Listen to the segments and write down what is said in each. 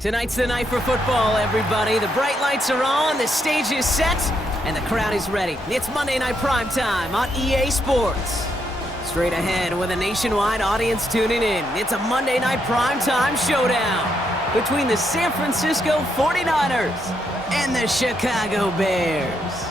Tonight's the night for football, everybody. The bright lights are on, the stage is set, and the crowd is ready. It's Monday Night Primetime on EA Sports. Straight ahead with a nationwide audience tuning in, it's a Monday Night Primetime showdown between the San Francisco 49ers and the Chicago Bears.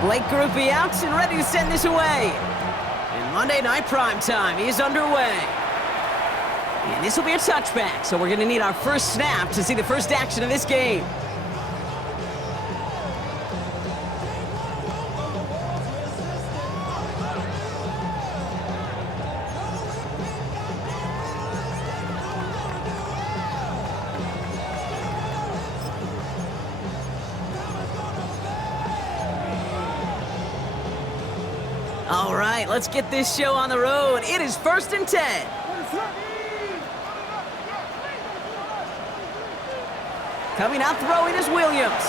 Blake Groupie out and ready to send this away. And Monday Night Primetime is underway. And this will be a touchback, so we're going to need our first snap to see the first action of this game. All right, let's get this show on the road. It is 1st and 10. Coming out throwing is Williams.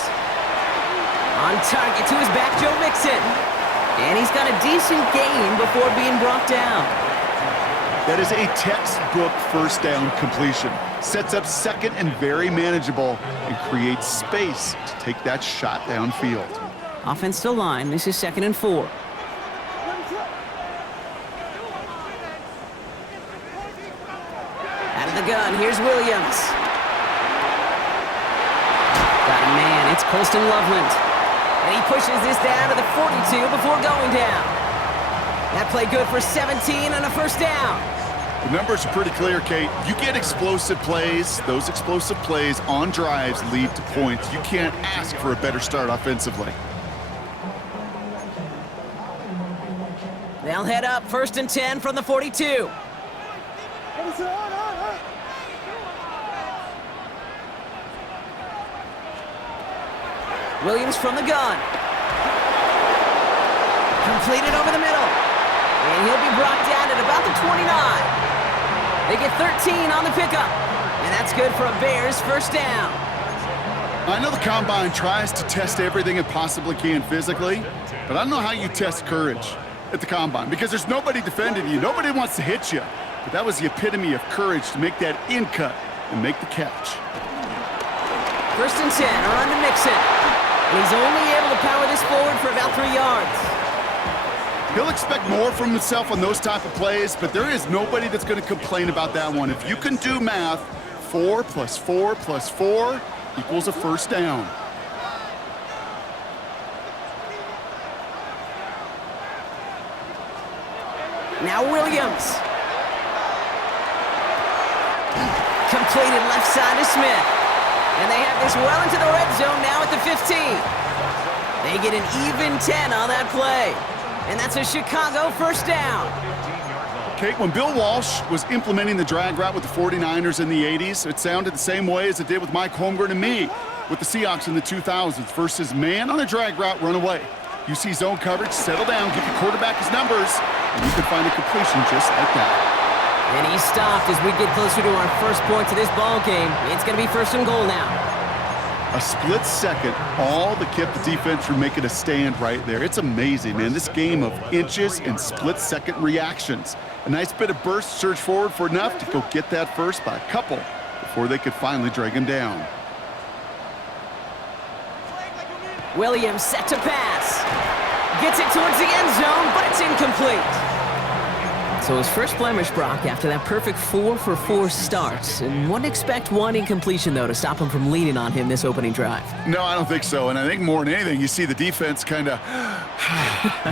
On target to his back, Joe Mixon. And he's got a decent gain before being brought down. That is a textbook first down completion. Sets up second and very manageable and creates space to take that shot downfield. Offense to line. This is 2nd and 4. Out of the gun, here's Williams. Got a man, it's Colston Loveland. And he pushes this down to the 42 before going down. That play good for 17 and a first down. The numbers are pretty clear, Kate. You get explosive plays. Those explosive plays on drives lead to points. You can't ask for a better start offensively. They'll head up 1st and 10 from the 42. Williams from the gun. Completed over the middle. And he'll be brought down at about the 29. They get 13 on the pickup. And that's good for a Bears first down. I know the Combine tries to test everything it possibly can physically, but I don't know how you test courage at the Combine because there's nobody defending you. Nobody wants to hit you. But that was the epitome of courage to make that in cut and make the catch. 1st and 10, on to Mixon. And he's only able to power this forward for about 3 yards. He'll expect more from himself on those type of plays, but there is nobody that's going to complain about that one. If you can do math, 4 plus 4 plus 4 equals a first down. Now Williams. Completed left side to Smith. And they have this well into the red zone now at the 15. They get an even 10 on that play. And that's a Chicago first down. Kate, when Bill Walsh was implementing the drag route with the 49ers in the 80s, it sounded the same way as it did with Mike Holmgren and me with the Seahawks in the 2000s versus man on a drag route, run away. You see zone coverage, settle down, give your quarterback his numbers, and you can find a completion just like that. And he's stopped as we get closer to our first point to this ball game. It's going to be 1st and goal now. A split second, all that kept the defense from making a stand right there. It's amazing, man. This game of inches and split-second reactions. A nice bit of burst, surge forward for enough to go get that first by a couple before they could finally drag him down. Williams set to pass. Gets it towards the end zone, but it's incomplete. So his first blemish, Brock, after that perfect 4-for-4 start. And wouldn't expect one incompletion, though, to stop him from leaning on him this opening drive. No, I don't think so. And I think more than anything, you see the defense kind of,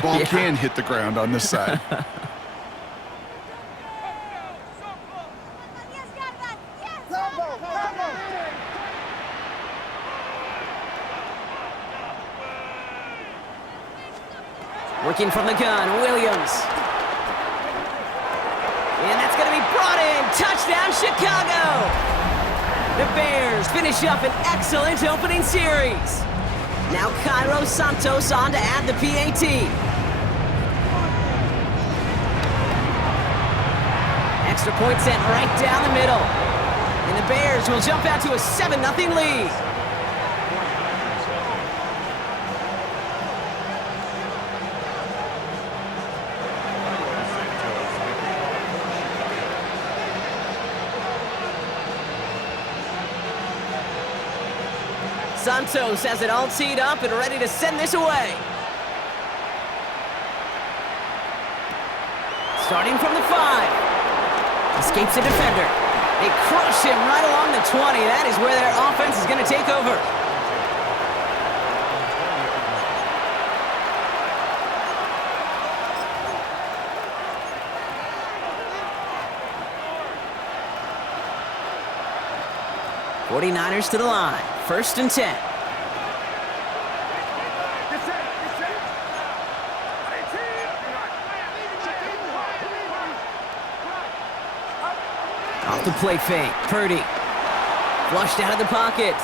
ball Yeah. can hit the ground on this side. Working from the gun, Williams. And that's going to be brought in. Touchdown, Chicago! The Bears finish up an excellent opening series. Now Cairo Santos on to add the PAT. Extra point sent right down the middle. And the Bears will jump out to a 7-0 lead. Santos has it all teed up and ready to send this away. Starting from the 5. Escapes a defender. They crush him right along the 20. That is where their offense is going to take over. '49ers to the line. 1st and 10. Off the play fake. Purdy. Flushed out of the pocket.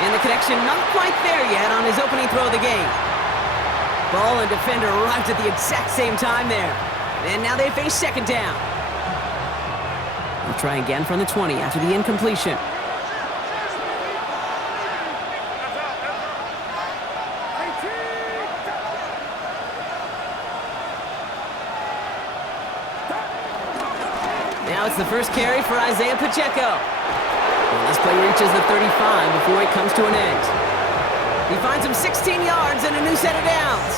And the connection not quite there yet on his opening throw of the game. Ball and defender arrived at the exact same time there. And now they face 2nd down. They'll try again from the 20 after the incompletion. Now it's the first carry for Isaiah Pacheco. And this play reaches the 35 before it comes to an end. He finds him 16 yards and a new set of downs.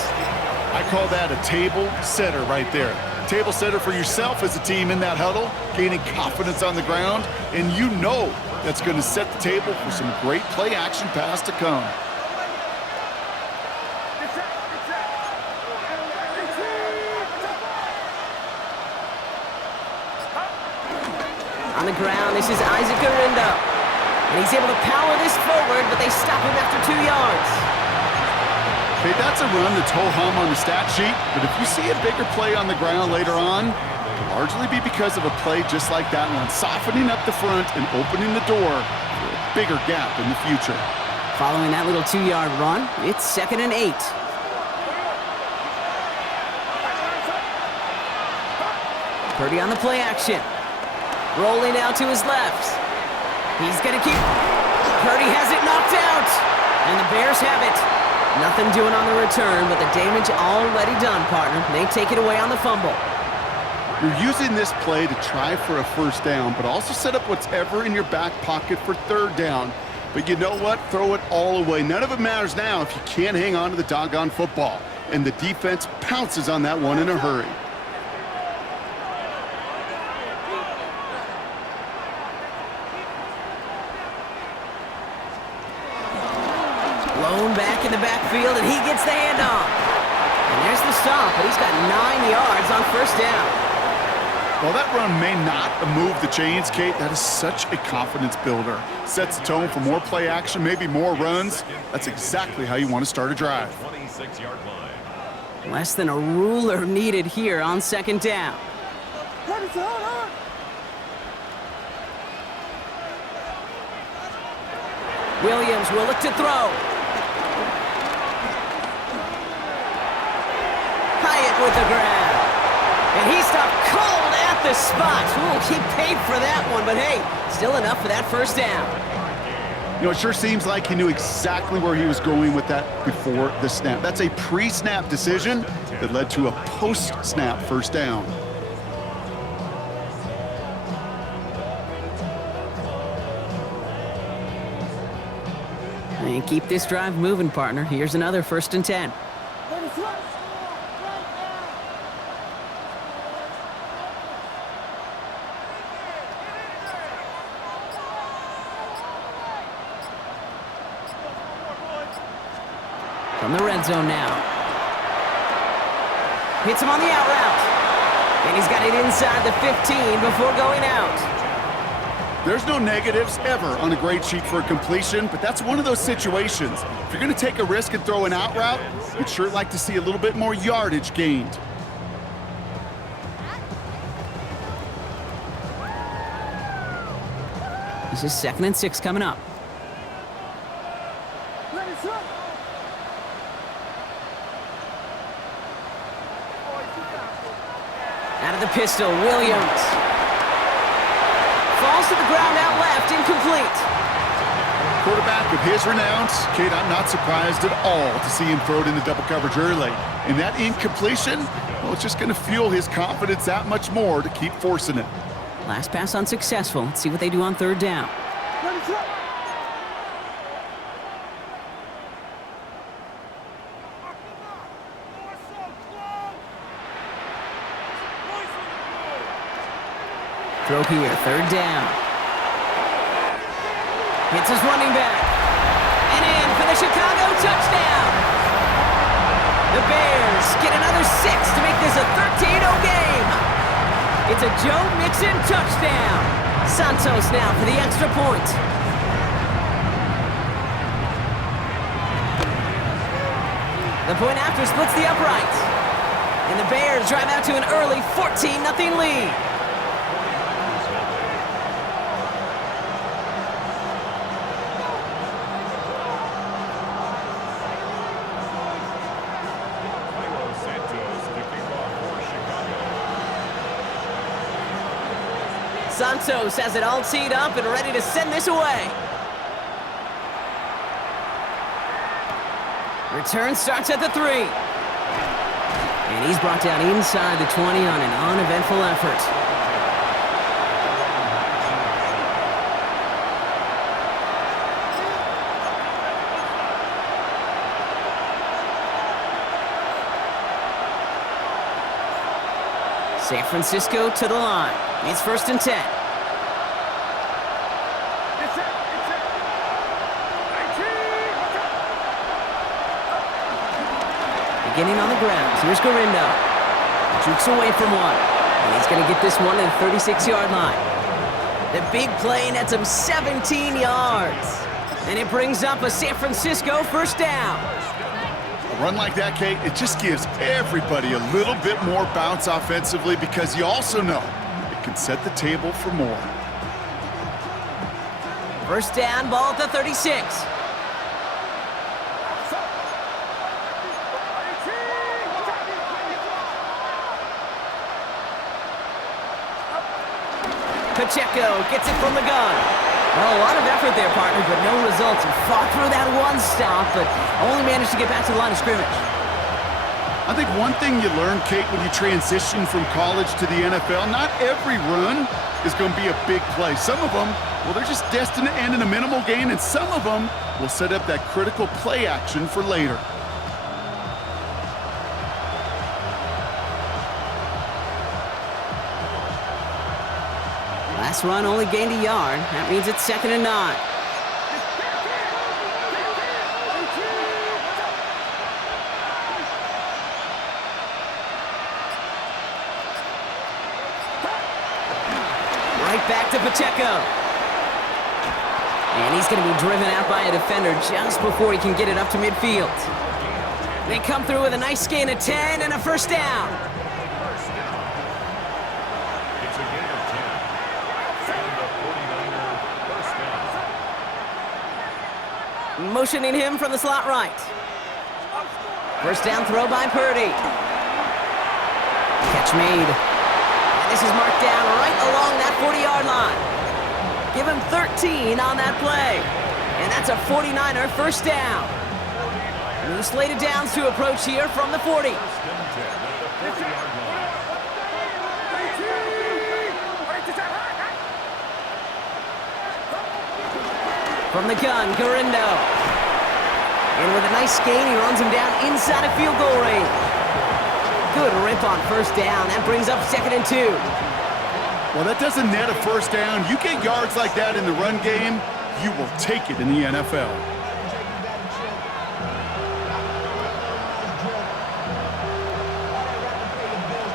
I call that a table setter right there. Table setter for yourself as a team in that huddle, gaining confidence on the ground, and you know that's going to set the table for some great play action pass to come. On the ground, this is Isaac Arindo. And he's able to power this forward, but they stop him after 2 yards. Okay, that's a run that's ho-hum on the stat sheet, but if you see a bigger play on the ground later on, it'll largely be because of a play just like that one, softening up the front and opening the door for a bigger gap in the future. Following that little 2-yard run, it's 2nd and 8. Purdy on the play action. Rolling out to his left. He's going to keep... Purdy has it knocked out. And the Bears have it. Nothing doing on the return, but the damage already done, partner. They take it away on the fumble. You're using this play to try for a 1st down, but also set up what's ever in your back pocket for 3rd down. But you know what? Throw it all away. None of it matters now if you can't hang on to the doggone football. And the defense pounces on that one in a hurry. Blown back in the backfield, and he gets the handoff. And there's the stop, but he's got 9 yards on 1st down. While that run may not move the chains, Kate, that is such a confidence builder. Sets the tone for more play action, maybe more runs. That's exactly how you want to start a drive. 26-yard line. Less than a ruler needed here on 2nd down. Williams will look to throw. Hyatt with the grab. And he stopped cold at the spot. Ooh, he paid for that one, but hey, still enough for that 1st down. You know, it sure seems like he knew exactly where he was going with that before the snap. That's a pre-snap decision that led to a post-snap 1st down. And keep this drive moving, partner. Here's another 1st and 10. From the red zone now. Hits him on the out route. And he's got it inside the 15 before going out. There's no negatives ever on a grade sheet for a completion, but that's one of those situations. If you're going to take a risk and throw an out route, you'd sure like to see a little bit more yardage gained. This is 2nd and 6 coming up. Out of the pistol, Williams. Falls to the ground out left, incomplete. Quarterback of his renounce, Kate, I'm not surprised at all to see him throw it in the double coverage early. And that incompletion, well, it's just going to fuel his confidence that much more to keep forcing it. Last pass unsuccessful. Let's see what they do on third down. Throw here, third down. Hits his running back. And in for the Chicago touchdown. The Bears get another 6 to make this a 13-0 game. It's a Joe Mixon touchdown. Santos now for the extra point. The point after splits the upright. And the Bears drive out to an early 14-0 lead. Santos has it all teed up and ready to send this away. Return starts at the 3. And he's brought down inside the 20 on an uneventful effort. San Francisco to the line. It's 1st and 10. Beginning on the ground. Here's Garindo. Jukes away from one. And he's going to get this one at the 36-yard line. The big play nets him 17 yards. And it brings up a San Francisco first down. A run like that, Kate, it just gives everybody a little bit more bounce offensively because you also know it can set the table for more. First down, ball at the 36. Pacheco gets it from the gun. Well, a lot of effort there, partner, but no results. He fought through that one stop, but only managed to get back to the line of scrimmage. I think one thing you learn, Kate, when you transition from college to the NFL, not every run is going to be a big play. Some of them, well, they're just destined to end in a minimal gain, and some of them will set up that critical play action for later. Last run only gained a yard. That means it's 2nd and 9. Right back to Pacheco. And he's going to be driven out by a defender just before he can get it up to midfield. They come through with a nice gain of 10 and a first down. It's a gain of 10. And the 49er first down. Motioning him from the slot right. First down throw by Purdy. Catch made. And this is marked down right along that 40-yard line. Give him 13 on that play. And that's a 49er first down. New slated downs to approach here from the 40. First and 10 at the 40-yard line. From the gun, Garindo. And with a nice gain, he runs him down inside of field goal range. Good rip on first down. That brings up 2nd and 2. Well, that doesn't net a first down. You get yards like that in the run game, you will take it in the NFL.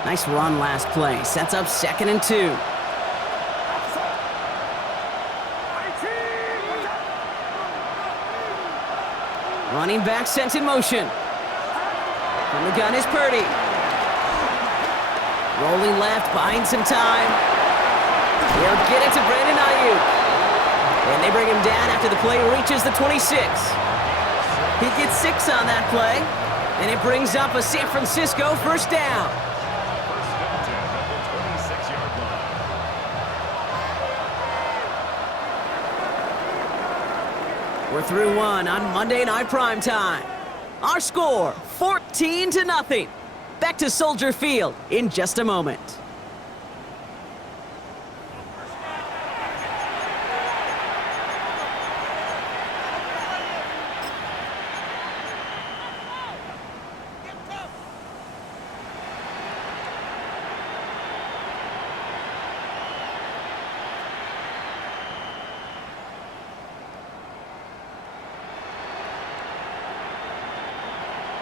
Nice run last play. Sets up 2nd and 2. Running back sent in motion. From the gun is Purdy. Rolling left, buying some time. He'll get it to Brandon Ayuk. And they bring him down after the play reaches the 26. He gets 6 on that play. And it brings up a San Francisco first down. First and 10 at the We're through one on Monday Night Primetime. Our score, 14-0. Back to Soldier Field in just a moment.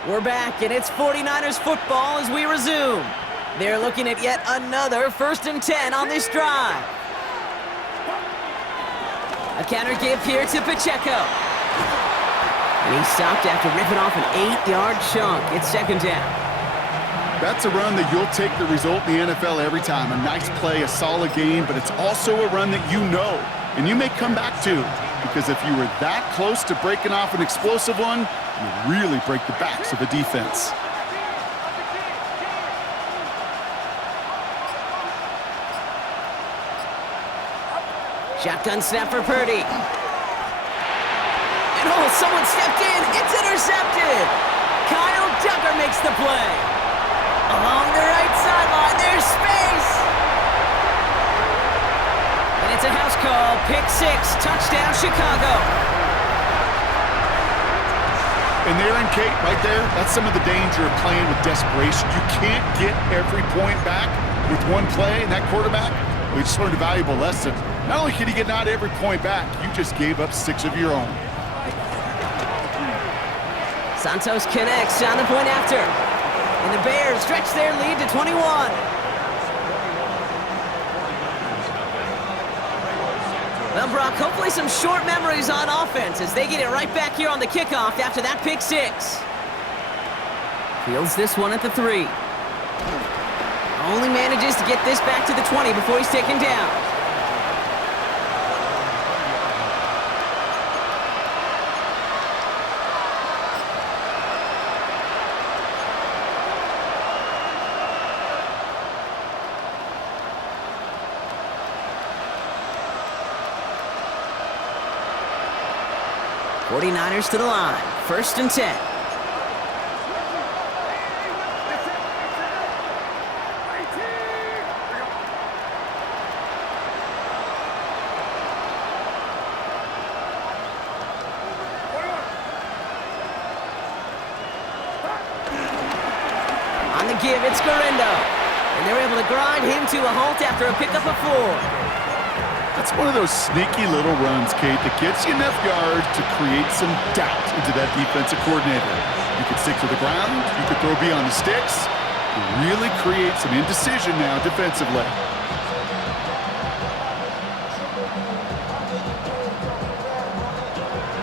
We're back, and it's 49ers football as we resume. They're looking at yet another 1st and 10 on this drive. A counter give here to Pacheco. And he stopped after ripping off an 8-yard chunk. It's 2nd down. That's a run that you'll take the result in the NFL every time. A nice play, a solid game, but it's also a run that you know, and you may come back to, because if you were that close to breaking off an explosive one, you really break the backs of the defense. Shotgun snap for Purdy. And oh, someone stepped in. It's intercepted. Kyle Duggar makes the play. Along the right sideline, there's space. And it's a house call. Pick 6. Touchdown, Chicago. And there in Kate, right there, that's some of the danger of playing with desperation. You can't get every point back with one play, and that quarterback, we just learned a valuable lesson. Not only can you get not every point back, you just gave up 6 of your own. Santos connects on the point after. And the Bears stretch their lead to 21. Well, Brock, hopefully some short memories on offense as they get it right back here on the kickoff after that pick 6. Fields this one at the 3. Only manages to get this back to the 20 before he's taken down. '49ers to the line. 1st and 10. On the give, it's Garendo. And they're able to grind him to a halt after a pickup of 4. That's one of those sneaky little runs, Kate, that gets you enough yards to create some doubt into that defensive coordinator. You could stick to the ground, you could throw beyond the sticks, really create some indecision now defensively.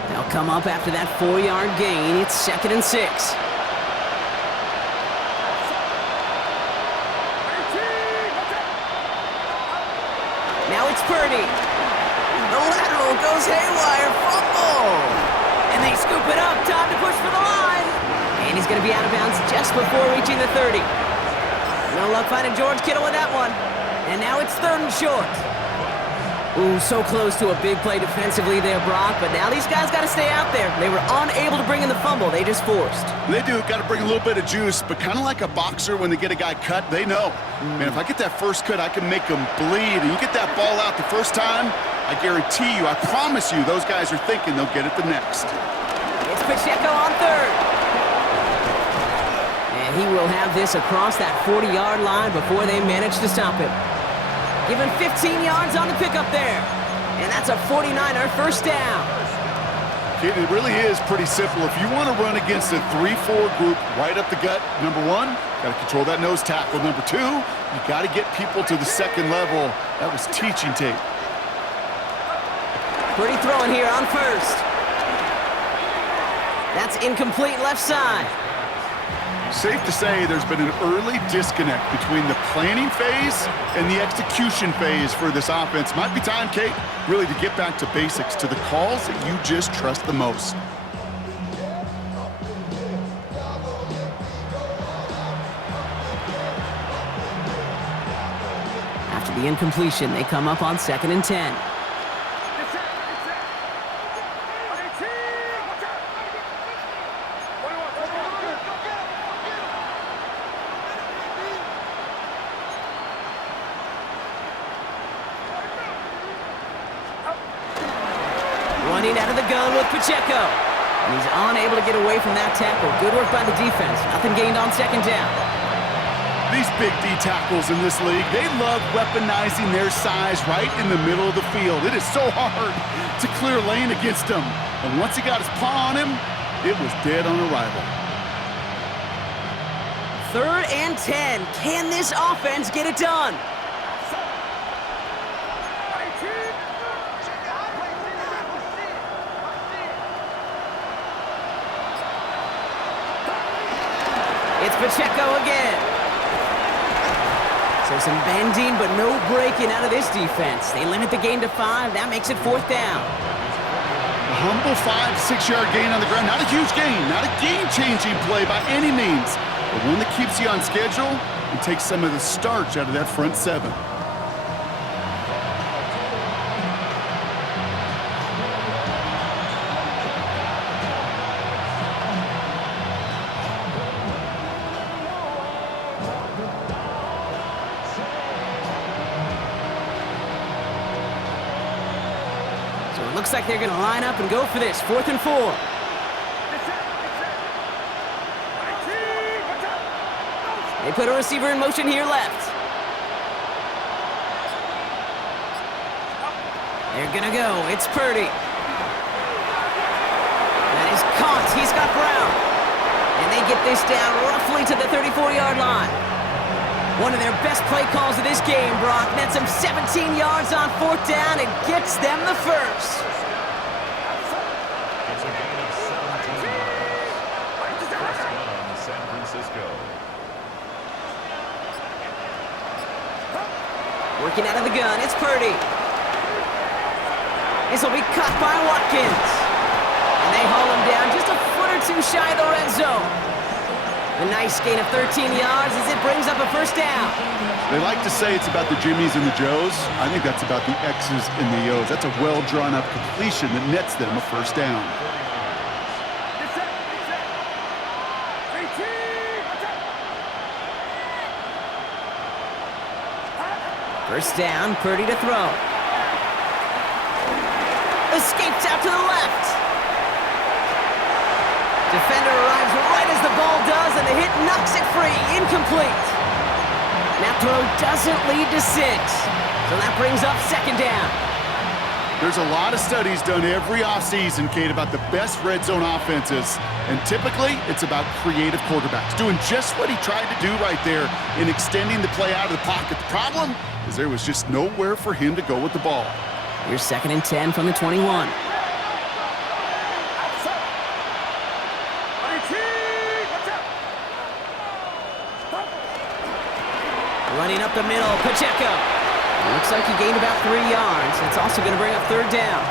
They'll come up after that 4-yard gain. It's 2nd and 6. Now it's Purdy. The lateral goes haywire. Fumble. And they scoop it up. Time to push for the line. And he's going to be out of bounds just before reaching the 30. No luck finding George Kittle with that one. And now it's 3rd and short. Ooh, so close to a big play defensively there, Brock. But now these guys got to stay out there. They were unable to bring in the fumble. They just forced. They do. Got to bring a little bit of juice, but kind of like a boxer when they get a guy cut, they know. Man, if I get that first cut, I can make them bleed. And you get that ball out the first time, I guarantee you, I promise you, those guys are thinking they'll get it the next. It's Pacheco on 3rd. And he will have this across that 40-yard line before they manage to stop him. Given 15 yards on the pickup there. And that's a 49er 1st down. Kid, it really is pretty simple. If you want to run against a 3-4 group right up the gut, number 1, got to control that nose tackle. Number 2, you got to get people to the 2nd level. That was teaching tape. Pretty throwing here on 1st. That's incomplete left side. Safe to say there's been an early disconnect between the planning phase and the execution phase for this offense. Might be time, Kate, really to get back to basics, to the calls that you just trust the most. After the incompletion, they come up on 2nd and 10. gained out of the gun with Pacheco. And he's unable to get away from that tackle. Good work by the defense. Nothing gained on second down. These big D tackles in this league, they love weaponizing their size right in the middle of the field. It is so hard to clear lane against him. And once he got his paw on him, it was dead on arrival. 3rd and 10. Can this offense get it done? It's Pacheco again. So some bending, but no breaking out of this defense. They limit the gain to 5. That makes it 4th down. A humble 5 to 6 yard gain on the ground. Not a huge gain, not a game-changing play by any means, but one that keeps you on schedule and takes some of the starch out of that front 7. Looks like they're going to line up and go for this. 4th and 4. They put a receiver in motion here left. They're going to go. It's Purdy. That is caught. He's got Brown. And they get this down roughly to the 34-yard line. One of their best play calls of this game, Brock. Nets them 17 yards on 4th down and gets them the first. It's a gain of 17 yards. First down, San Francisco. Working out of the gun, it's Purdy. This will be caught by Watkins. And they haul him down just a foot or two shy of the red zone. A nice gain of 13 yards as it brings up a first down. They like to say it's about the Jimmies and the Joes. I think that's about the X's and the O's. That's a well-drawn-up completion that nets them a first down. First down, Purdy to throw. Escapes out to the left. Defender arrives right as the ball does, and the hit knocks it free. Incomplete. That throw doesn't lead to 6. So that brings up second down. There's a lot of studies done every offseason, Kate, about the best red zone offenses. And typically, it's about creative quarterbacks, doing just what he tried to do right there in extending the play out of the pocket. The problem is there was just nowhere for him to go with the ball. Here's 2nd and 10 from the 21. Running up the middle, Pacheco. Looks like he gained about 3 yards. It's also going to bring up 3rd down.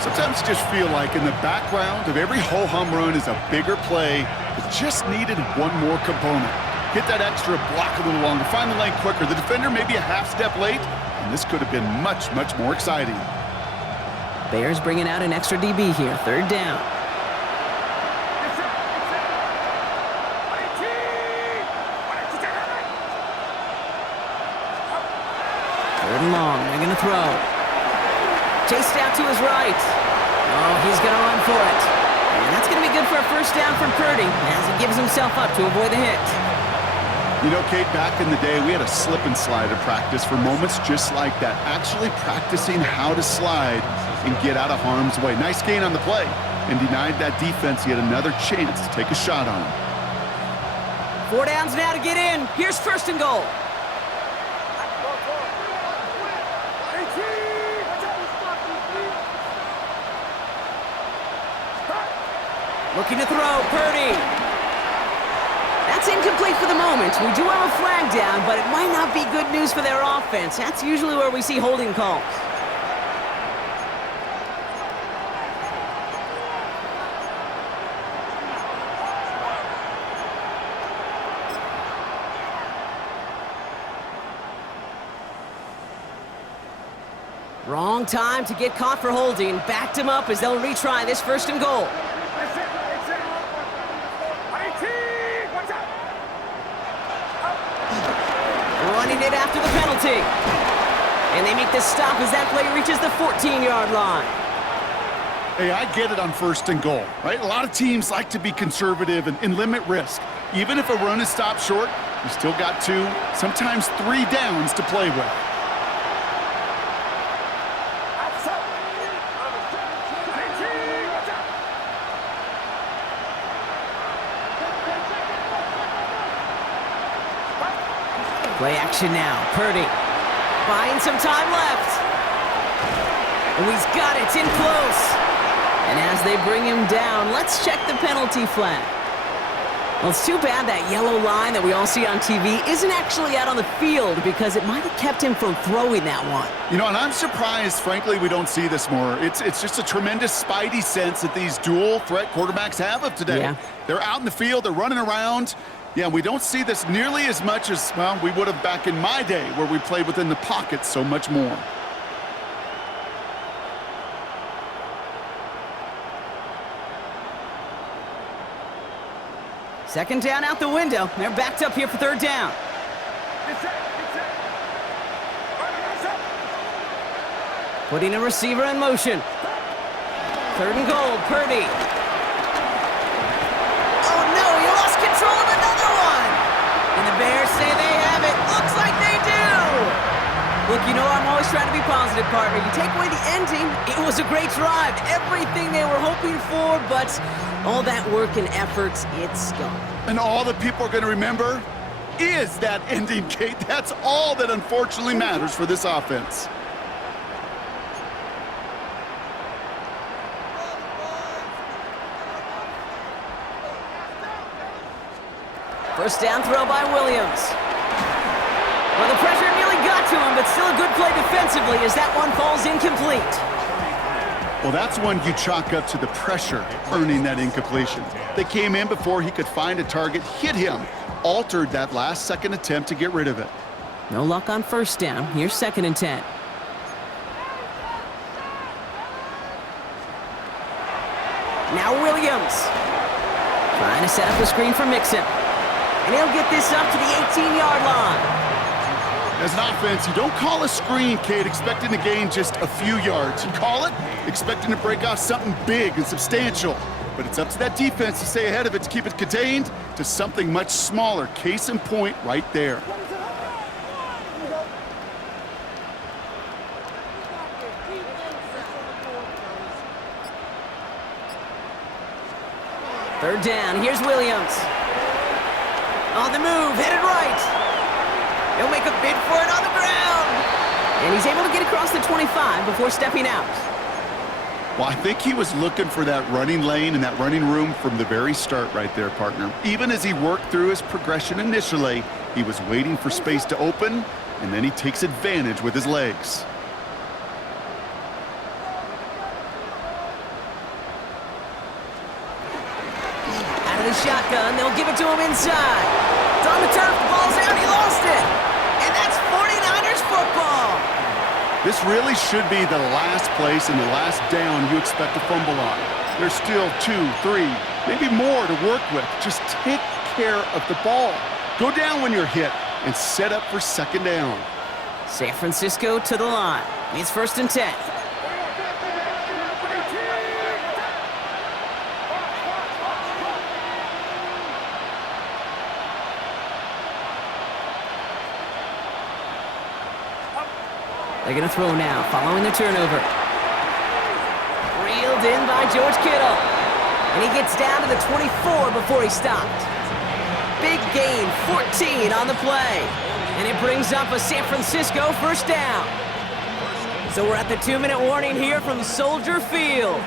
Sometimes you just feel like in the background of every ho-hum run is a bigger play that just needed one more component. Hit that extra block a little longer, find the lane quicker. The defender may be a half step late, and this could have been much, much more exciting. Bears bringing out an extra DB here, 3rd down. Long, they're going to throw. Chased out to his right. Oh, he's going to run for it. And that's going to be good for a first down from Purdy as he gives himself up to avoid the hit. You know, Kate, back in the day, we had a slip and slide at practice for moments just like that. Actually practicing how to slide and get out of harm's way. Nice gain on the play and denied that defense yet another chance to take a shot on him. 4 downs now to get in. Here's 1st and goal. Looking to throw, Purdy. That's incomplete for the moment. We do have a flag down, but it might not be good news for their offense. That's usually where we see holding calls. Wrong time to get caught for holding. Backed him up as they'll retry this 1st and goal. Running it after the penalty. And they make the stop as that play reaches the 14-yard line. Hey, I get it on 1st and goal, right? A lot of teams like to be conservative and limit risk. Even if a run is stopped short, you still got 2, sometimes 3 downs to play with. Play action now. Purdy buying some time left. Oh, he's got it in close. And as they bring him down, let's check the penalty flag. Well, it's too bad that yellow line that we all see on TV isn't actually out on the field because it might have kept him from throwing that one. You know, and I'm surprised, frankly, we don't see this more. It's just a tremendous spidey sense that these dual threat quarterbacks have of today. Yeah. They're out in the field, they're running around. Yeah, we don't see this nearly as much as, well, we would have back in my day where we played within the pocket so much more. Second down out the window. They're backed up here for 3rd down. Putting a receiver in motion. 3rd and goal, Purdy. Oh no, he lost control of another one. And the Bears say they have it. Looks like they do. Look, you know I'm always trying to be positive, partner. You take away the ending, it was a great drive. Everything they were hoping for, but all that work and effort, it's gone. And all that people are going to remember is that ending, Kate. That's all that unfortunately matters for this offense. First down throw by Williams. Well, the pressure nearly got to him, but still a good play defensively as that one falls incomplete. Well, that's one you chalk up to the pressure earning that incompletion. They came in before he could find a target, hit him, altered that last-second attempt to get rid of it. No luck on 1st down. Here's 2nd and 10. Now Williams. Trying to set up a screen for Mixon. And he'll get this up to the 18-yard line. As an offense, you don't call a screen, Kate, expecting to gain just a few yards. You call it expecting to break off something big and substantial. But it's up to that defense to stay ahead of it, to keep it contained to something much smaller. Case in point right there. Third down, here's Williams. On the move, headed right. He'll make a bid for it on the ground. And he's able to get across the 25 before stepping out. Well, I think he was looking for that running lane and that running room from the very start right there, partner. Even as he worked through his progression initially, he was waiting for space to open, and then he takes advantage with his legs. Out of the shotgun, they'll give it to him inside. It's on the turf, the ball's out, he lost it. And that's 49ers football. This really should be the last place and the last down you expect to fumble on. There's still 2, 3, maybe more to work with. Just take care of the ball. Go down when you're hit and set up for 2nd down. San Francisco to the line. It's 1st and 10. They're going to throw now, following the turnover. Reeled in by George Kittle. And he gets down to the 24 before he stopped. Big gain, 14 on the play. And it brings up a San Francisco 1st down. So we're at the 2-minute warning here from Soldier Field.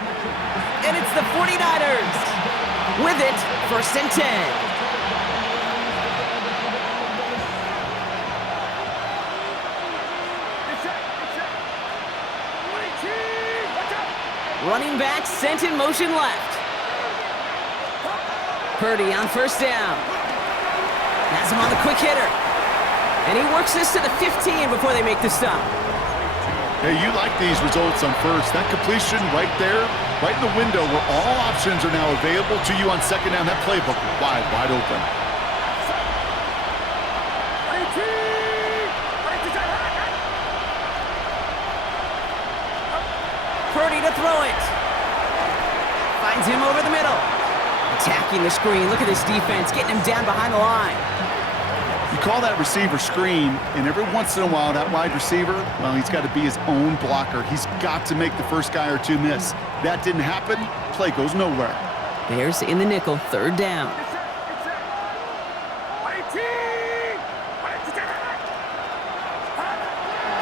And it's the 49ers. With it, 1st and 10. Running back sent in motion left. Purdy on 1st down. Has him on the quick hitter. And he works this to the 15 before they make the stop. Hey, you like these results on 1st. That completion right there, right in the window where all options are now available to you on 2nd down. That playbook wide open. Purdy to throw it. Finds him over the middle. Attacking the screen. Look at this defense, getting him down behind the line. You call that receiver screen, and every once in a while, that wide receiver, well, he's got to be his own blocker. He's got to make the first guy or two miss. That didn't happen, play goes nowhere. Bears in the nickel, third down.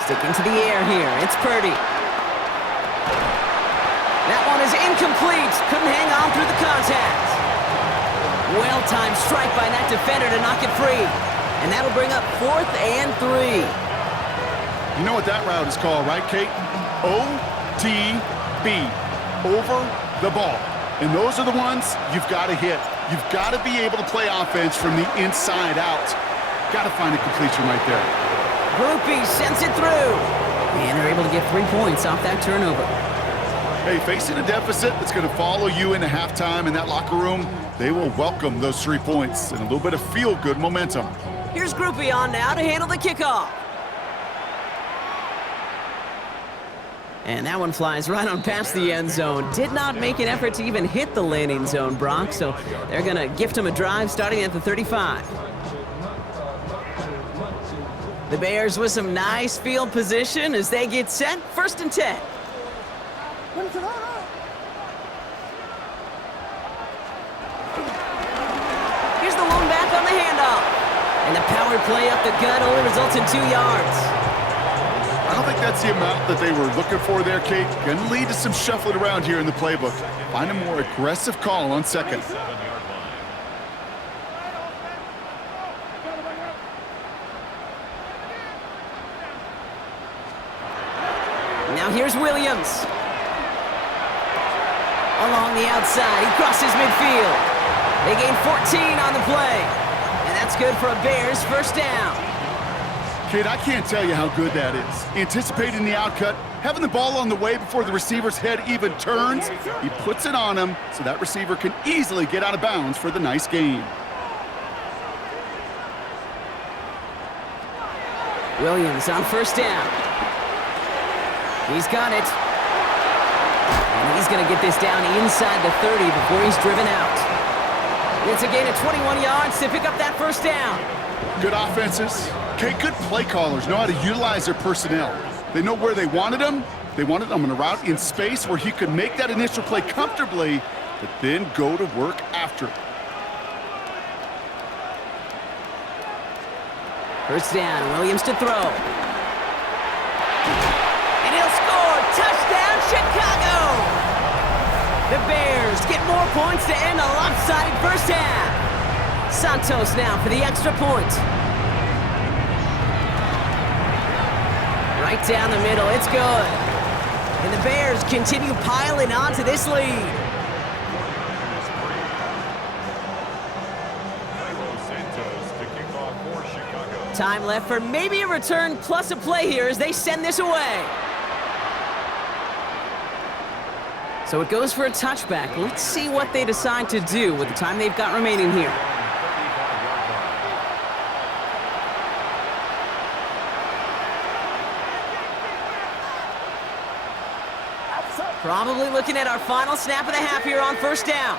Sticking to the air here, it's Purdy. That one is incomplete. Couldn't hang on through the contact. Well-timed strike by that defender to knock it free. And that'll bring up 4th and 3. You know what that route is called, right, Kate? OTB, over the ball. And those are the ones you've got to hit. You've got to be able to play offense from the inside out. Got to find a completion right there. Groupie sends it through. And they're able to get 3 points off that turnover. Hey, facing a deficit that's going to follow you into halftime in that locker room, they will welcome those 3 points and a little bit of feel-good momentum. Here's Groupie on now to handle the kickoff. And that one flies right on past the end zone. Did not make an effort to even hit the landing zone, Brock, so they're going to gift him a drive starting at the 35. The Bears with some nice field position as they get set. 1st and 10. Here's the lone back on the handoff. And the power play up the gut only results in 2 yards. I don't think that's the amount that they were looking for there, Kate. Going to lead to some shuffling around here in the playbook. Find a more aggressive call on 2nd. Now here's Williams. Along the outside, he crosses midfield. They gain 14 on the play. And that's good for a Bears 1st down. Kid, I can't tell you how good that is. Anticipating the outcut, having the ball on the way before the receiver's head even turns. He puts it on him so that receiver can easily get out of bounds for the nice gain. Williams on 1st down. He's got it. And he's going to get this down inside the 30 before he's driven out. It's a gain of 21 yards to pick up that 1st down. Good offenses. Okay, good play callers know how to utilize their personnel. They know where they wanted him. They wanted him on a route in space where he could make that initial play comfortably, but then go to work after it. 1st down, Williams to throw. And he'll score! Touchdown, Chicago! The Bears get more points to end a lopsided 1st half. Santos now for the extra point. Right down the middle, it's good. And the Bears continue piling on to this lead. Time left for maybe a return plus a play here as they send this away. So it goes for a touchback. Let's see what they decide to do with the time they've got remaining here. Probably looking at our final snap of the half here on 1st down.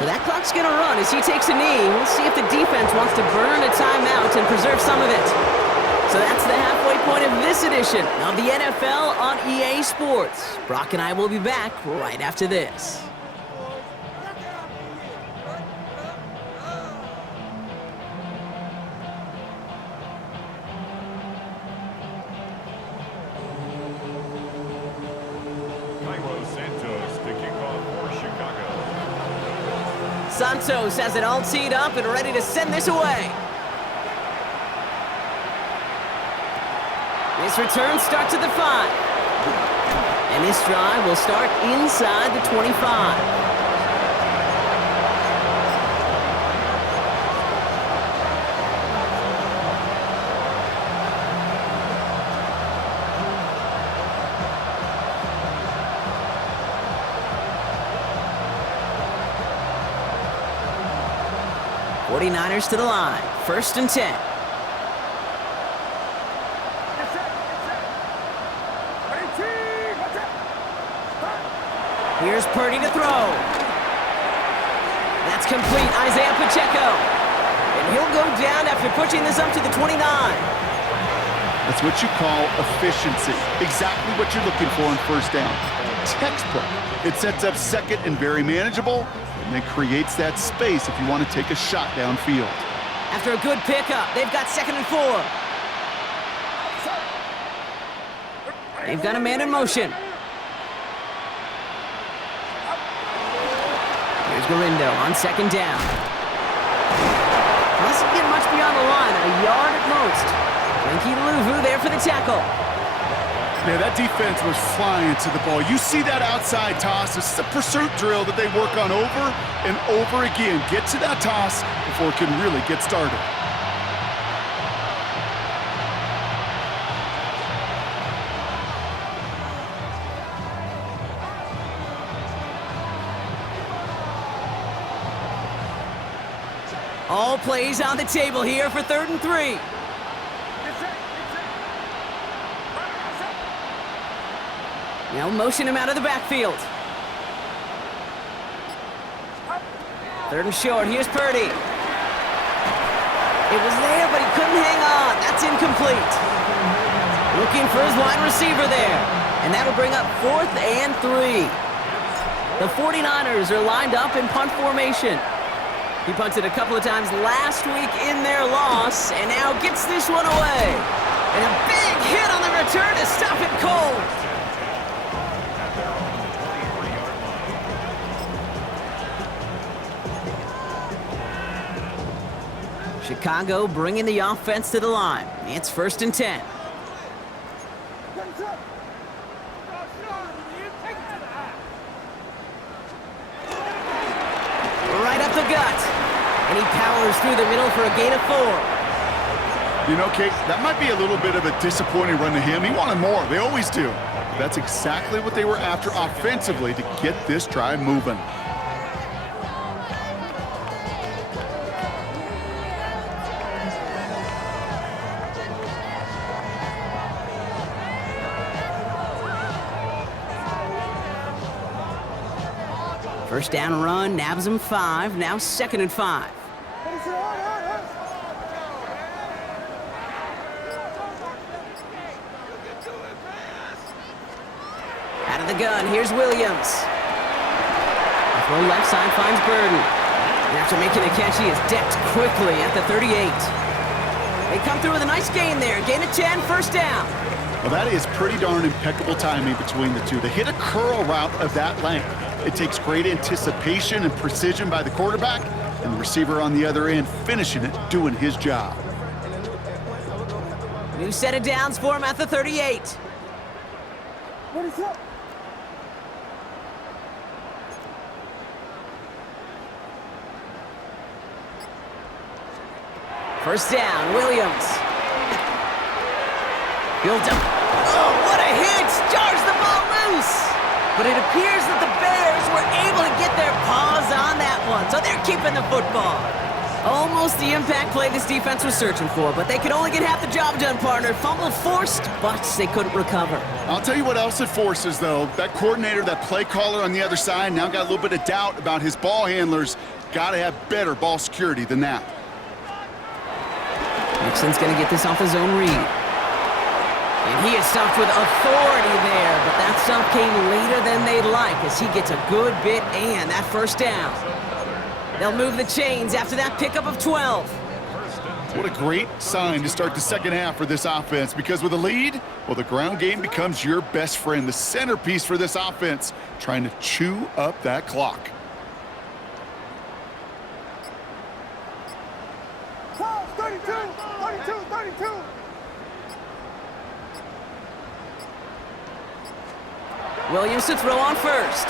So that clock's going to run as he takes a knee. We'll see if the defense wants to burn a timeout and preserve some of it. So that's the halfway point of this edition of the NFL on EA Sports. Brock and I will be back right after this. Santos has it all teed up and ready to send this away. This return starts at the 5. And this drive will start inside the 25. '49ers to the line. 1st and 10. Here's Purdy to throw. That's complete, Isaiah Pacheco. And he'll go down after pushing this up to the 29. That's what you call efficiency. Exactly what you're looking for on first down. Textbook. It sets up second and very manageable, and then creates that space if you want to take a shot downfield. After a good pickup, they've got 2nd and 4. They've got a man in motion. Here's Garindo on 2nd down. Doesn't get much beyond the line, a yard at most. Frankie Luvu there for the tackle. Yeah, that defense was flying to the ball. You see that outside toss. This is a pursuit drill that they work on over and over again. Get to that toss before it can really get started. All plays on the table here for 3rd and 3. Now motion him out of the backfield. 3rd and short, here's Purdy. It was there, but he couldn't hang on. That's incomplete. Looking for his wide receiver there. And that'll bring up 4th and 3. The 49ers are lined up in punt formation. He punted a couple of times last week in their loss, and now gets this one away. And a big hit on the return to stop it cold. Chicago bringing the offense to the line. It's 1st and 10. Right up the gut. And he powers through the middle for a gain of 4. You know, Kate, that might be a little bit of a disappointing run to him. He wanted more. They always do. But that's exactly what they were after offensively to get this drive moving. First down run, nabs him 5, now 2nd and 5. Out of the gun, here's Williams. The throw left side finds Burden. And after making the catch, he is decked quickly at the 38. They come through with a nice gain there. Gain of 10, 1st down. Well, that is pretty darn impeccable timing between the two. They hit a curl route of that length. It takes great anticipation and precision by the quarterback, and the receiver on the other end finishing it, doing his job. New set of downs for him at the 38. What is up? First down, Williams. Built up. Oh, what a hit! Jars the ball loose! But it appears that the Bears were able to get their paws on that one, so they're keeping the football. Almost the impact play this defense was searching for, but they could only get half the job done, partner. Fumble forced, but they couldn't recover. I'll tell you what else it forces, though. That coordinator, that play caller on the other side, now got a little bit of doubt about his ball handlers. Got to have better ball security than that. Nixon's going to get this off his own read. And he is stuffed with authority there, but that stuff came later than they'd like as he gets a good bit and that 1st down. They'll move the chains after that pickup of 12. What a great sign to start the second half for this offense, because with a lead, well, the ground game becomes your best friend, the centerpiece for this offense, trying to chew up that clock. Williams to throw on 1st.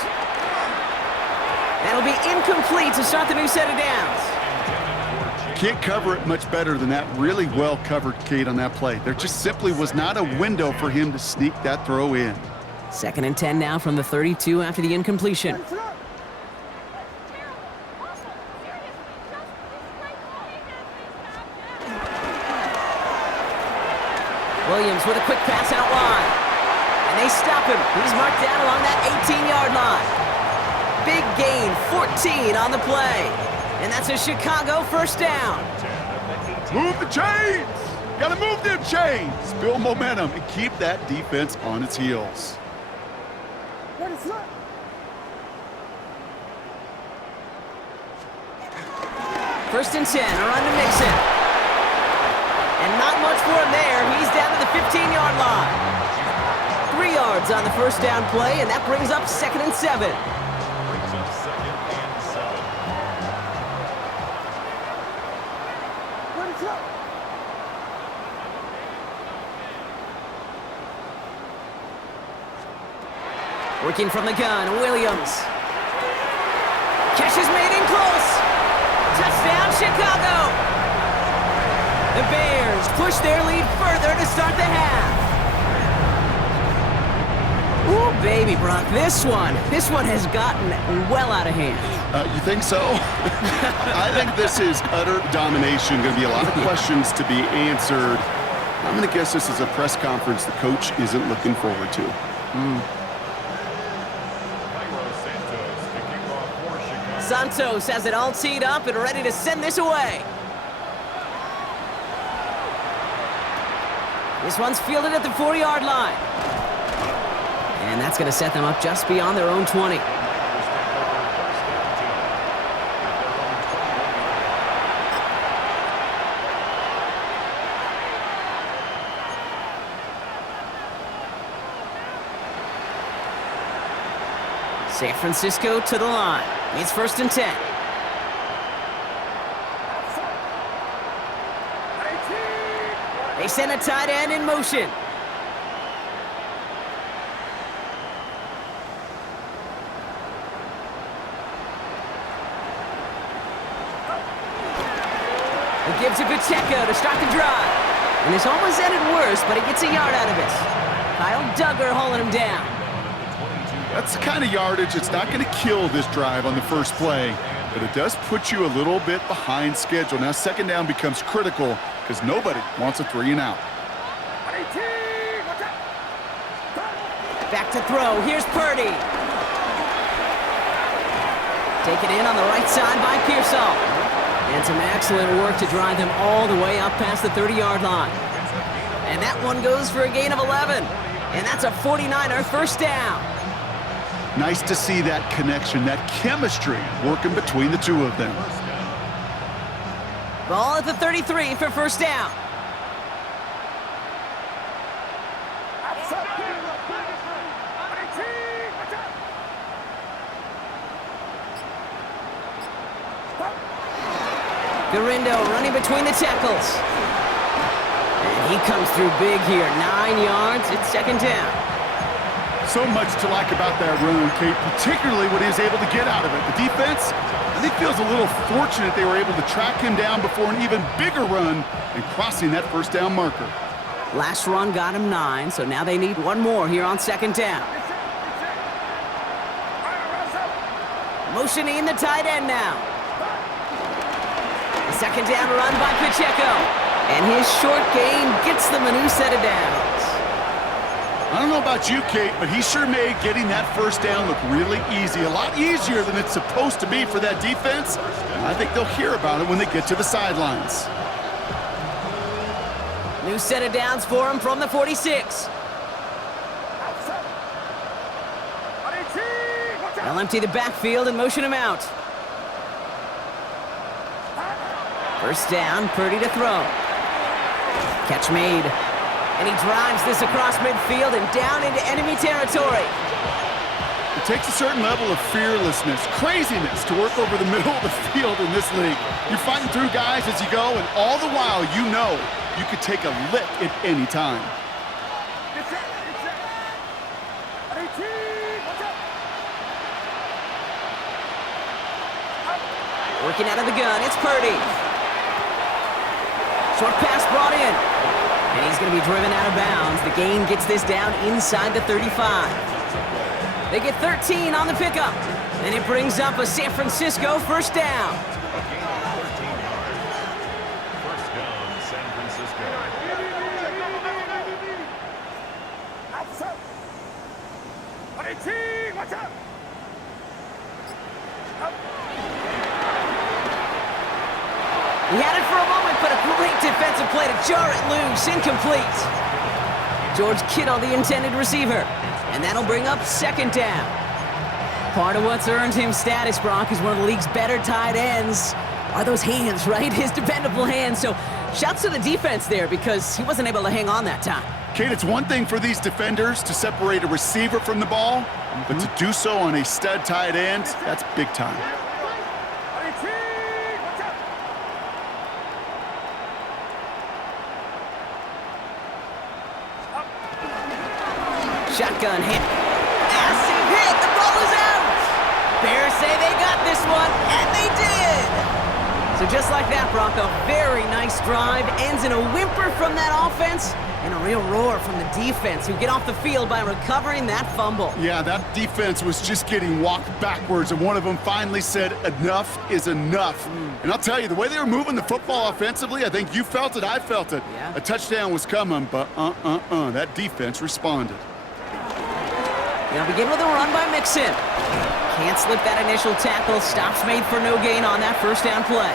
That'll be incomplete to start the new set of downs. Can't cover it much better than that. Really well covered, Kate, on that play. There just simply was not a window for him to sneak that throw in. 2nd and 10 now from the 32 after the incompletion. Williams with a quick pass out wide. And they stop him. He's marked down along that 18-yard line. big gain, 14 on the play. And that's a Chicago first down. Move the chains! Gotta move them chains! Build momentum and keep that defense on its heels. Ready, set. First and 10, a run to Mixon. And not much for him there. He's down to the 15-yard line. 3 yards on the first down play, and that brings up 2nd and 7. Brings up 2nd and 7. Ready, set. Working from the gun, Williams. Catch is made in close. Touchdown, Chicago. The Bears push their lead further to start the half. Ooh, baby, Brock, this one has gotten well out of hand. You think so? I think this is utter domination. Going to be a lot of questions to be answered. I'm going to guess this is a press conference the coach isn't looking forward to. Santos has it all teed up and ready to send this away. This one's fielded at the 40-yard line. And that's going to set them up just beyond their own 20. San Francisco to the line. It's 1st and 10. They send a tight end in motion. It gives to Pacheco to start the drive. And this almost ended worse, but he gets a yard out of it. Kyle Duggar hauling him down. That's the kind of yardage that's not going to kill this drive on the first play, but it does put you a little bit behind schedule. Now, 2nd down becomes critical because nobody wants a 3 and out. Back to throw. Here's Purdy. Taken in on the right side by Pearsall. And some excellent work to drive them all the way up past the 30-yard line. And that one goes for a gain of 11. And that's a 49er first down. Nice to see that connection, that chemistry working between the two of them. Ball at the 33 for first down. Garindo running between the tackles. And he comes through big here. 9 yards. It's 2nd down. So much to like about that run, Kate, particularly what he was able to get out of it. The defense, I think, feels a little fortunate they were able to track him down before an even bigger run and crossing that first down marker. Last run got him 9, so now they need one more here on 2nd down. Motioning the tight end now. The 2nd down run by Pacheco. And his short gain gets them a new set of downs. I don't know about you, Kate, but he sure made getting that first down look really easy. A lot easier than it's supposed to be for that defense. And I think they'll hear about it when they get to the sidelines. New set of downs for him from the 46. They'll empty the backfield and motion him out. First down, Purdy to throw. Catch made. And he drives this across midfield and down into enemy territory. It takes a certain level of fearlessness, craziness to work over the middle of the field in this league. You're fighting through guys as you go, and all the while you know you could take a lick at any time. Working out of the gun, it's Purdy. Short pass brought in. And he's going to be driven out of bounds. The gain gets this down inside the 35. They get 13 on the pickup. And it brings up a San Francisco first down. First down, San Francisco. He had it for a moment, but a great defensive play to jar it loose. Incomplete. George Kittle, the intended receiver. And that'll bring up second down. Part of what's earned him status, Brock, is one of the league's better tight ends. Are those hands, right? His dependable hands. So shouts to the defense there because he wasn't able to hang on that time. Kate, it's one thing for these defenders to separate a receiver from the ball, but to do so on a stud tight end, that's big time. Shotgun hit. Massive hit. The ball is out. Bears say they got this one, and they did. So just like that, Brock, a very nice drive ends in a whimper from that offense and a real roar from the defense, who get off the field by recovering that fumble. Yeah, that defense was just getting walked backwards, and one of them finally said, enough is enough. And I'll tell you, the way they were moving the football offensively, I think you felt it, I felt it. Yeah. A touchdown was coming, but that defense responded. They'll begin with a run by Mixon. Can't slip that initial tackle. Stops made for no gain on that first down play.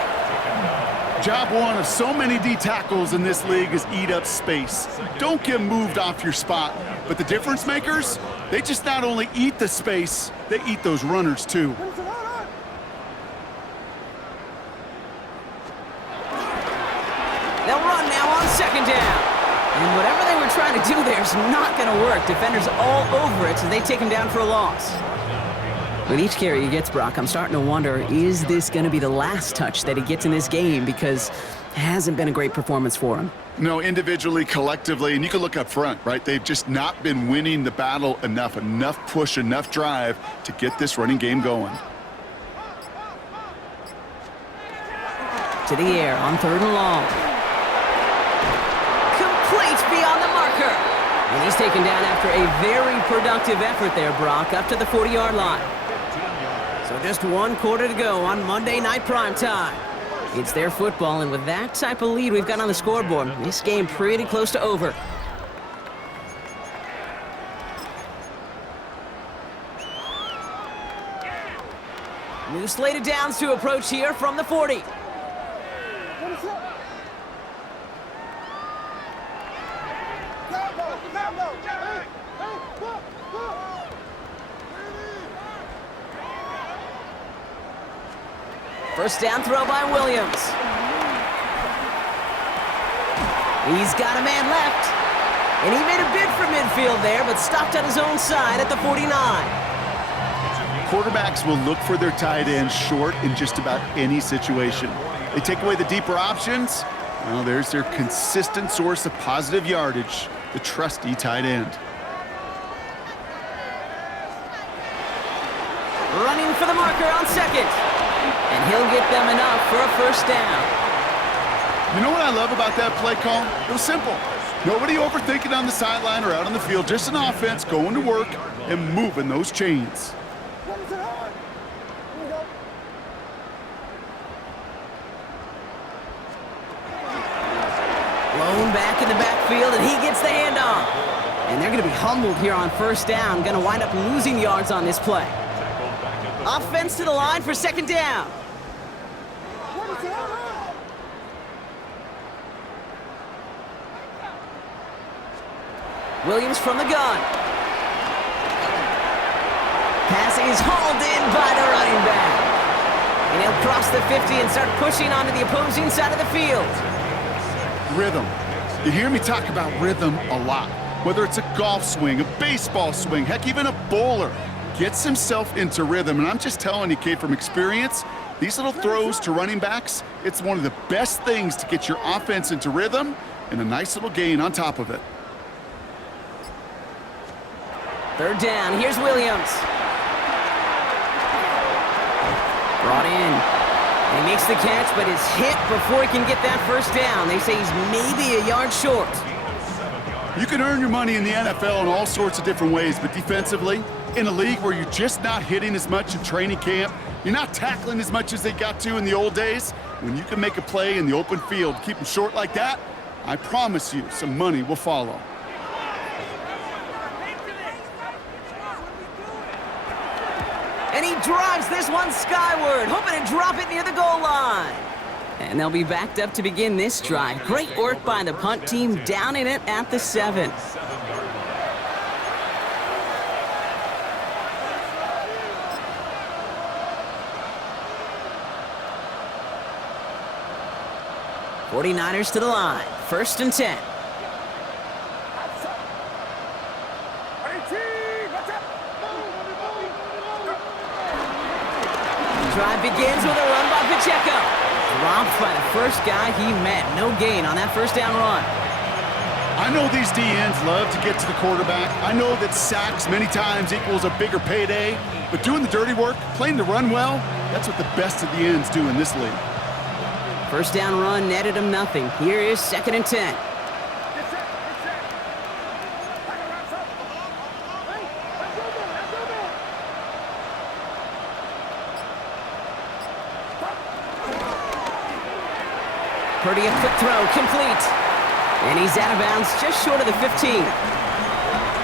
Job one of so many D tackles in this league is eat up space. Don't get moved off your spot. But the difference makers, they just not only eat the space, they eat those runners too. They'll run now on second down. And whatever they were trying to do there is not going to work. Defenders all over it, so they take him down for a loss. With each carry he gets, Brock, I'm starting to wonder, is this going to be the last touch that he gets in this game? Because it hasn't been a great performance for him. No, individually, collectively, and you can look up front, right? They've just not been winning the battle enough push, enough drive to get this running game going. To the air on third and long. Complete beyond the marker. And he's taken down after a very productive effort there, Brock, up to the 40-yard line. So just one quarter to go on Monday Night Primetime. It's their football, and with that type of lead we've got on the scoreboard, this game pretty close to over. New slate of downs to approach here from the 40. First down throw by Williams. He's got a man left. And he made a bid for midfield there, but stopped on his own side at the 49. Quarterbacks will look for their tight end short in just about any situation. They take away the deeper options. Well, there's their consistent source of positive yardage, the trusty tight end. Running for the marker on second. And he'll get them enough for a first down. You know what I love about that play call? It was simple. Nobody overthinking on the sideline or out on the field. Just an offense going to work and moving those chains. Blown back in the backfield, and he gets the handoff. And they're going to be humbled here on first down. Going to wind up losing yards on this play. Offense to the line for second down. Williams from the gun. Pass is hauled in by the running back. And he'll cross the 50 and start pushing onto the opposing side of the field. Rhythm. You hear me talk about rhythm a lot. Whether it's a golf swing, a baseball swing, heck, even a bowler gets himself into rhythm. And I'm just telling you, Kate, from experience, these little throws to running backs, it's one of the best things to get your offense into rhythm and a nice little gain on top of it. Third down, here's Williams. Brought in. And he makes the catch, but is hit before he can get that first down. They say he's maybe a yard short. You can earn your money in the NFL in all sorts of different ways, but defensively, in a league where you're just not hitting as much in training camp, you're not tackling as much as they got to in the old days, when you can make a play in the open field, keep them short like that, I promise you some money will follow. And he drives this one skyward, hoping to drop it near the goal line. And they'll be backed up to begin this drive. Great work by the punt team, downing it at the 7. 49ers to the line. 1st and 10. Drive begins with a run by Pacheco. Dropped by the first guy he met. No gain on that first down run. I know these DNs love to get to the quarterback. I know that sacks many times equals a bigger payday. But doing the dirty work, playing the run well, that's what the best of the ends do in this league. First down run netted him nothing. Here is 2nd and 10. Purdy, a quick throw, complete. And he's out of bounds just short of the 15.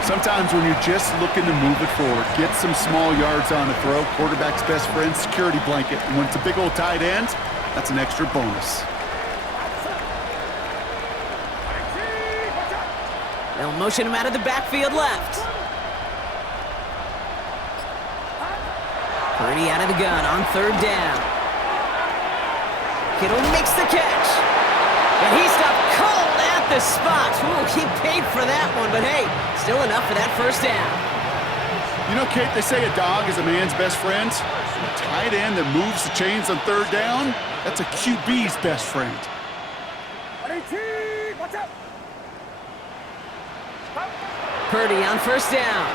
Sometimes when you're just looking to move it forward, get some small yards on the throw, quarterback's best friend, security blanket. And when it's a big old tight end, that's an extra bonus. They'll motion him out of the backfield left. Purdy out of the gun on 3rd down. Kittle makes the catch. And he stopped cold at the spot. Ooh, he paid for that one, but hey, still enough for that first down. You know, Kate, they say a dog is a man's best friend. A tight end that moves the chains on 3rd down, that's a QB's best friend. Purdy on 1st down.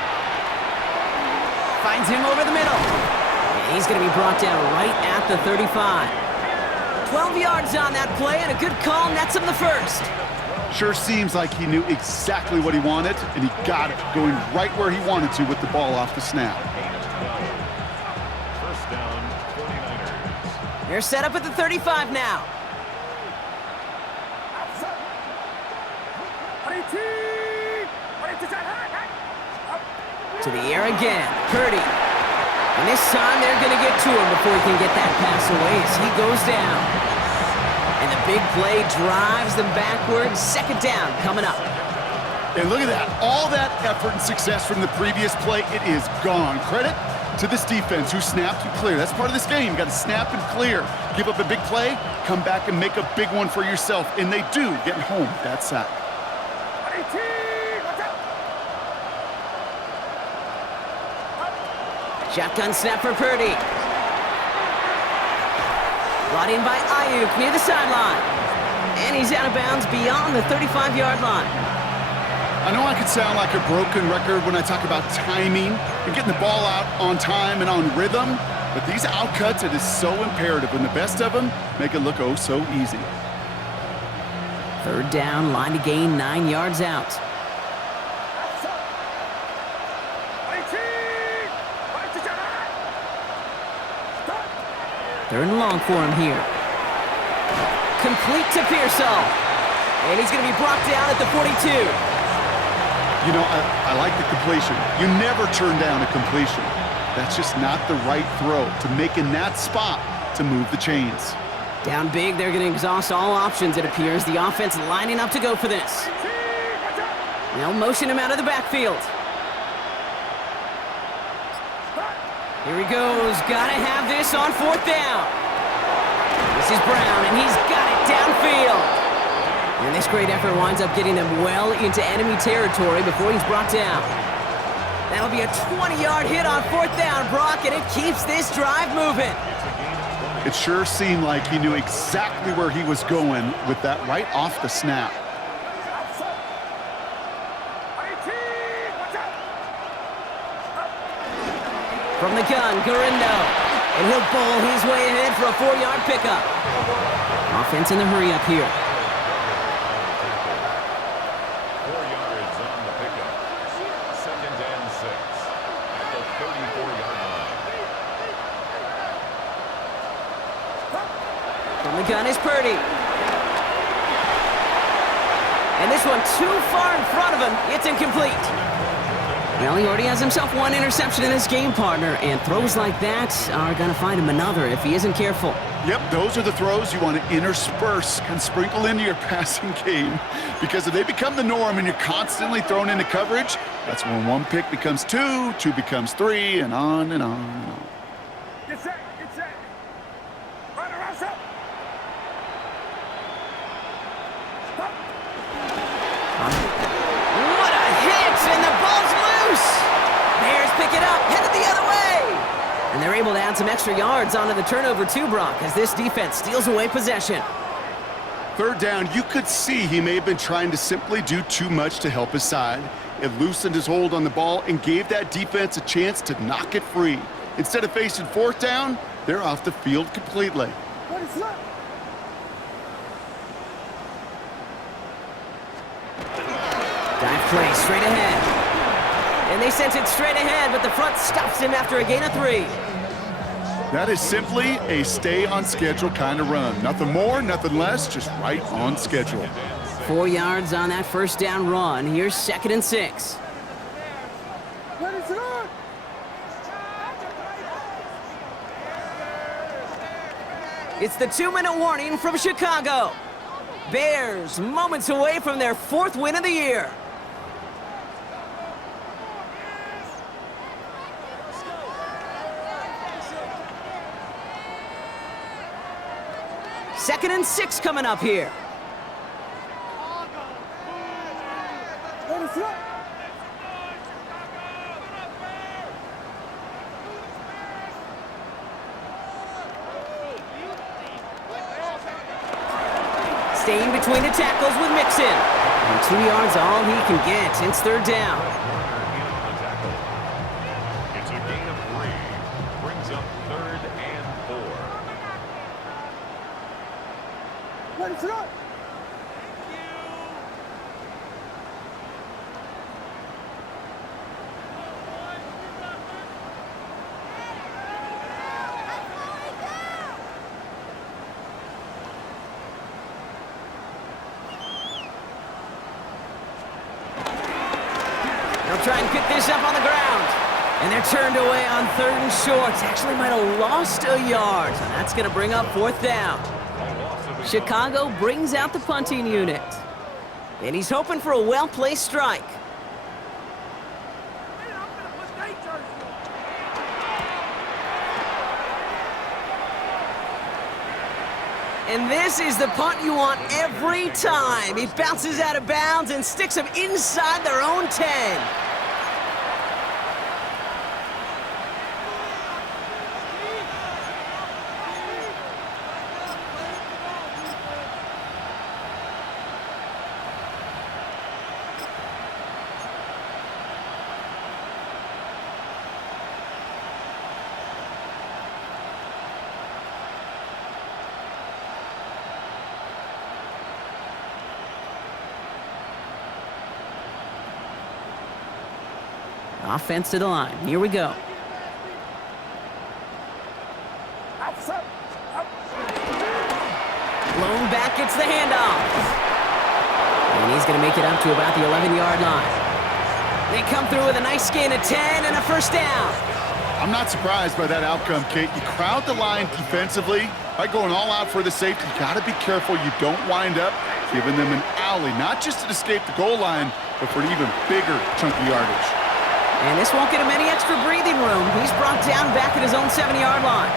Finds him over the middle. And he's going to be brought down right at the 35. 12 yards on that play, and a good call nets him the 1st. Sure seems like he knew exactly what he wanted, and he got it, going right where he wanted to with the ball off the snap. First down, 49ers. They're set up at the 35 now. To the air again, Purdy. And this time they're going to get to him before he can get that pass away as he goes down. And the big play drives them backwards. 2nd down coming up. And look at that. All that effort and success from the previous play, it is gone. Credit to this defense who snapped and clear. That's part of this game. You got to snap and clear. Give up a big play, come back and make a big one for yourself. And they do, getting home with that sack. Shotgun snap for Purdy. Brought in by Ayuk near the sideline. And he's out of bounds beyond the 35-yard line. I know I could sound like a broken record when I talk about timing and getting the ball out on time and on rhythm, but these outcuts, it is so imperative, and the best of them make it look oh so easy. 3rd down, line to gain 9 yards out. Third and long for him here. Complete to Pearsall. And he's going to be brought down at the 42. You know, I like the completion. You never turn down a completion. That's just not the right throw to make in that spot to move the chains. Down big, they're going to exhaust all options, it appears. The offense lining up to go for this. They'll motion him out of the backfield. Here he goes. Gotta have this on 4th down. This is Brown, and he's got it downfield. And this great effort winds up getting them well into enemy territory before he's brought down. That'll be a 20-yard hit on 4th down, Brock, and it keeps this drive moving. It sure seemed like he knew exactly where he was going with that right off the snap. From the gun, Garindo. And he'll bowl his way ahead for a 4-yard pickup. Offense in the hurry-up here. 4 yards on the pickup. 2nd and 6 at the 34-yard line. From the gun is Purdy. And this one too far in front of him. It's incomplete. Well, he already has himself one interception in this game, partner, and throws like that are going to find him another if he isn't careful. Yep, those are the throws you want to intersperse and sprinkle into your passing game, because if they become the norm and you're constantly thrown into coverage, that's when one pick becomes two, two becomes three, and on and on and on. Get set. Run around, stop. Stop. What a hit, and the ball's loose! Bears pick it up, headed the other way! And they're able to add some extra yards onto the turnover too, Brock, as this defense steals away possession. Third down, you could see he may have been trying to simply do too much to help his side. It loosened his hold on the ball and gave that defense a chance to knock it free. Instead of facing fourth down, they're off the field completely. Ready, slip. Dive play straight ahead. And they sent it straight ahead, but the front stops him after a gain of 3. That is simply a stay-on-schedule kind of run. Nothing more, nothing less, just right on schedule. 4 yards on that first down run. Here's 2nd and 6. Ready, slip. It's the 2-minute warning from Chicago. Bears moments away from their 4th win of the year. Second and 6 coming up here. Ready, slip. Staying between the tackles with Mixon. And 2 yards all he can get. It's 3rd down. It's a gain of 3. Brings up 3rd and 4. Ready, slip. They'll try and pick this up on the ground. And they're turned away on 3rd and short. Actually might have lost a yard. So that's going to bring up 4th down. Chicago brings out the punting unit. And he's hoping for a well-placed strike. And this is the punt you want every time. He bounces out of bounds and sticks them inside their own 10. Offense to the line. Here we go. Outside. Blown back gets the handoff. And he's going to make it up to about the 11-yard line. They come through with a nice gain of 10 and a 1st down. I'm not surprised by that outcome, Kate. You crowd the line defensively by going all out for the safety. You got to be careful you don't wind up giving them an alley, not just to escape the goal line, but for an even bigger chunky yardage. And this won't get him any extra breathing room. He's brought down back at his own 7-yard line.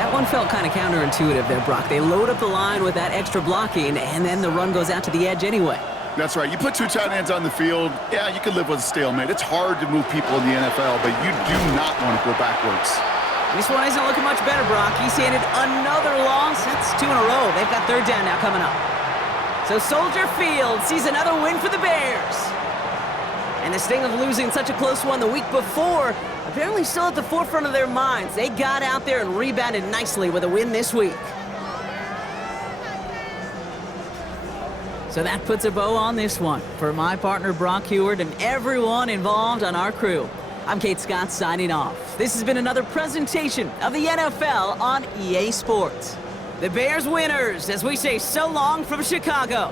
That one felt kind of counterintuitive there, Brock. They load up the line with that extra blocking, and then the run goes out to the edge anyway. That's right. You put 2 tight ends on the field, yeah, you can live with a stalemate. It's hard to move people in the NFL, but you do not want to go backwards. This one isn't looking much better, Brock. He's handed another loss. That's 2 in a row. They've got 3rd down now coming up. So Soldier Field sees another win for the Bears. And the sting of losing such a close one the week before apparently still at the forefront of their minds. They got out there and rebounded nicely with a win this week. So that puts a bow on this one. For my partner Brock Heward and everyone involved on our crew, I'm Kate Scott signing off. This has been another presentation of the NFL on EA Sports. The Bears winners as we say so long from Chicago.